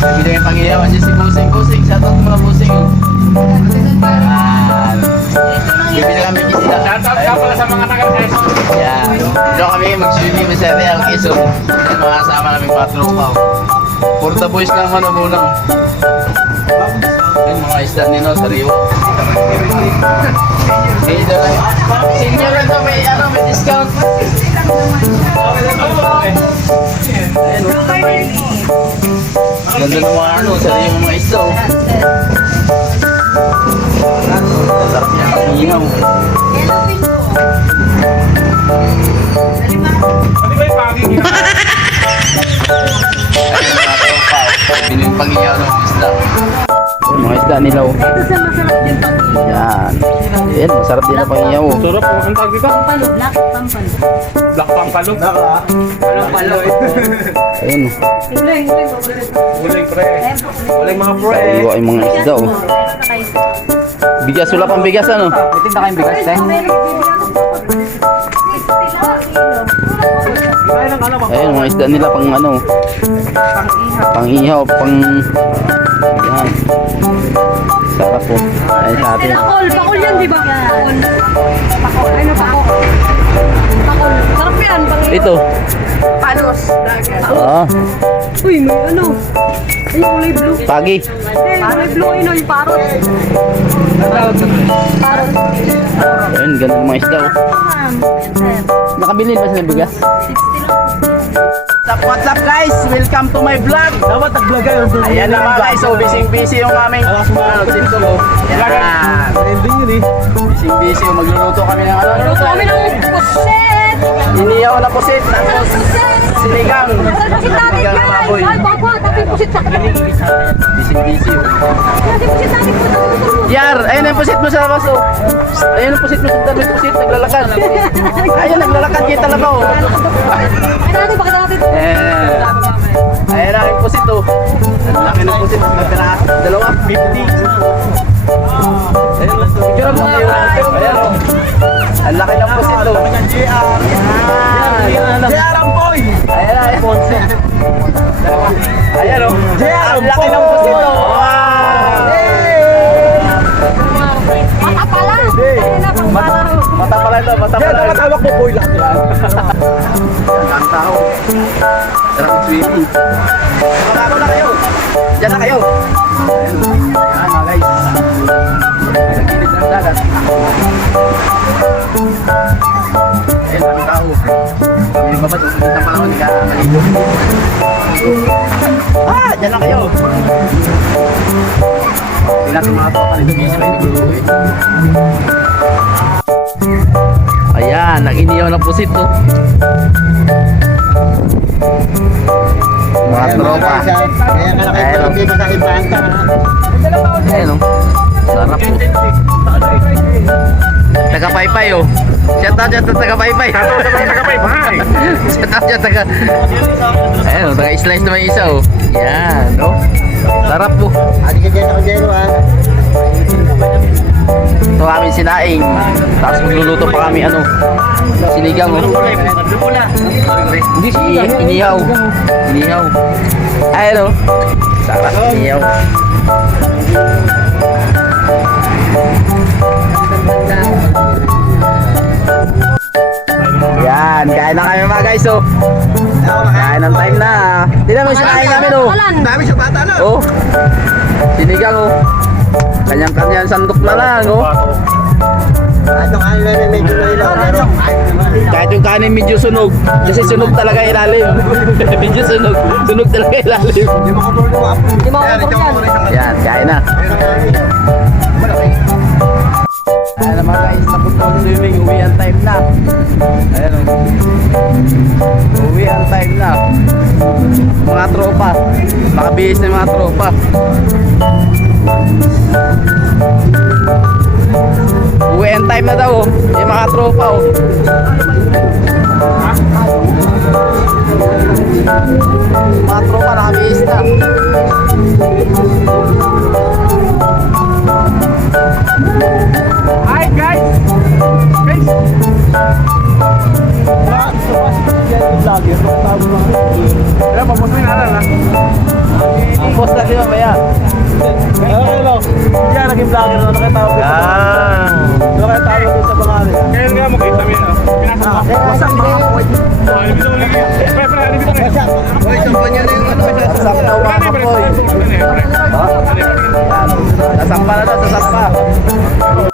Bibili yung pang-iyawan dyan si Busing. Busing, shoutout mga Busing. Yan. Bibili kami kisila. Shoutout ka pala sa mga taga-Quezon. Yan. Dito kami mag-swimming sa Real Quezon. Yan mga kasama namin mga tropa. For the boys lang manabulang. Yan mga isda nino sa Rio. Senior lang to, may discount. Ayan, ganda ng mga sa Rio mga isda. Sarap niya, ingaw. Ano ba yung pagiging? Pinuyung pag-iyaw ng isda. Mga isda nila oh. Yan. Yan, masarap din ang pag-iyaw oh. Sarap po, ang tawag dito? Pampalo, black pampalo. Black Pampalo. Pampalo. Ayun oh. Uling pre. Uling mga pre. Iwa yung mga isda oh. Bigas, wala pang bigas ano? May tinda kayong bigas, eh? Ayun, mga isda nila pang ano. Pang ihaw, pang... Yan. Sarap po. Ayun sa atin. Pakol, pakol yan, di ba? Pakol. Pakol, ano pakol? Pakol. Sarap yan, Ito. palos. Ah, Uy, may ano? Ay, kulay blue. pagi. Kulay blue, ano, yung parot. Parot. Ayun, ganda ng mga isda oh. Nakabili ba sila bigas? 60 lang. What's up guys? Welcome to my vlog. Dapat nag-vlog kayo. Ayan na mga guys, so busy yung aming sinto mo. Yan. Trending yun eh. Busy, magluluto kami ng ano. Luto kami ng puset. Iniyaw na pusit, tapos sinigang. Pusit natin, Sinigang na guys. baboy. Ay, baba, tapi pusit sa kanila. Busy. Kasi pusit natin, Yar, ayun ang pusit mo sa labas oh. Ayun ang pusit mo sa dami pusit, naglalakad. Ayun, naglalakad kita lang oh. Ay, natin, bakit natin? Ayun ang pusit oh. Ang laki ng pusit, dalawa, 50. Ayun, picture mo tayo. Ayun oh. Ang laki ng pusit oh. JR Ampoy! Ayan oh. Ang laki ng pusit oh. Mata pala. Ayun na, pang Mata pala ito, mata Kaya pala. nakatawag po boy lang nila. Ang tao. Sarap swimming. Magkano na kayo? Diyan na kayo. Ayan mga guys. Sa gilid ng dagat. Ayan, ang tao. Kami babad, ulit ang panahon, hindi ka maligo. Diyan na kayo. Hindi natin mga tropa nito, busy ba yung nagluluwi. Ayan, nag-iniyaw na pusit to. Mga tropa. Kaya ka nakipag dito sa Ibanta. Ayan o. Sarap po. Taga-paypay oh. Shout out dyan taga-paypay. Shout out dyan taga... Ayan o, taga-slice naman yung isa oh. Yan o. Sarap po. Adi ka dyan ako dyan ha. Ito aming sinaing. Tapos magluluto pa kami ano. Sinigang oh. Inihaw. Inihaw. Ayan o. Sarap inihaw. Yan, kain na kami mga guys oh. Kain ng time na. Tignan mo sinaing namin oh. Dami sa bata no? Oh. Sinigang oh. Kanyang-kanyang sandok na lang oh. Atong ano na medyo nila pero Kahit yung kanin medyo sunog. Kasi sunog talaga ilalim. Medyo sunog. Sunog talaga ilalim. hindi mo kabulong ako. Hindi mo ako yan. Yan, kain na. Ayan na mga guys, tapos na ang swimming. Uwian time na. Ayan o. Uwian time na. Mga tropa. Makabihis na yung mga tropa. Uwian time na daw oh. Yung mga tropa oh. Mga tropa nakabihis na. Hi guys! Guys! Ang post vlogger, ano kaya tawag ko? Yan. Ano kaya tawag ko sa pangalan? Kaya nga makita mo yun. Pinasok mo. Masang mga po. Ano bito ulit yun? Pre, ano bito ulit? Hoy, sampan niya na yung ano. Sasampa na mga kapoy. Sasampa na daw, sasampa.